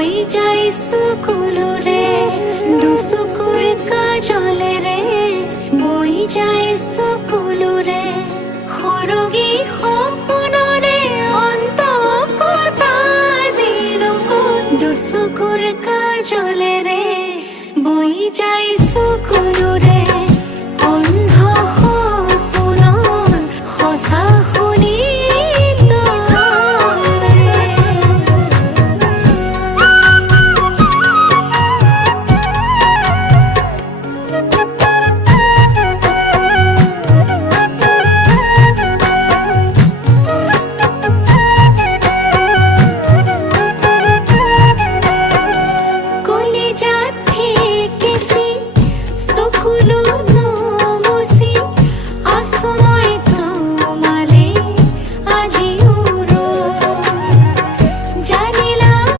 বই যাই চকুলোৰে দুচকুৰ কাজলেৰে বই যাই চকুলোৰে সৰগী সপোনৰে অন্তকতা জিনুকো দুচকুৰ কাজলেৰে বই যাই চকুলোৰে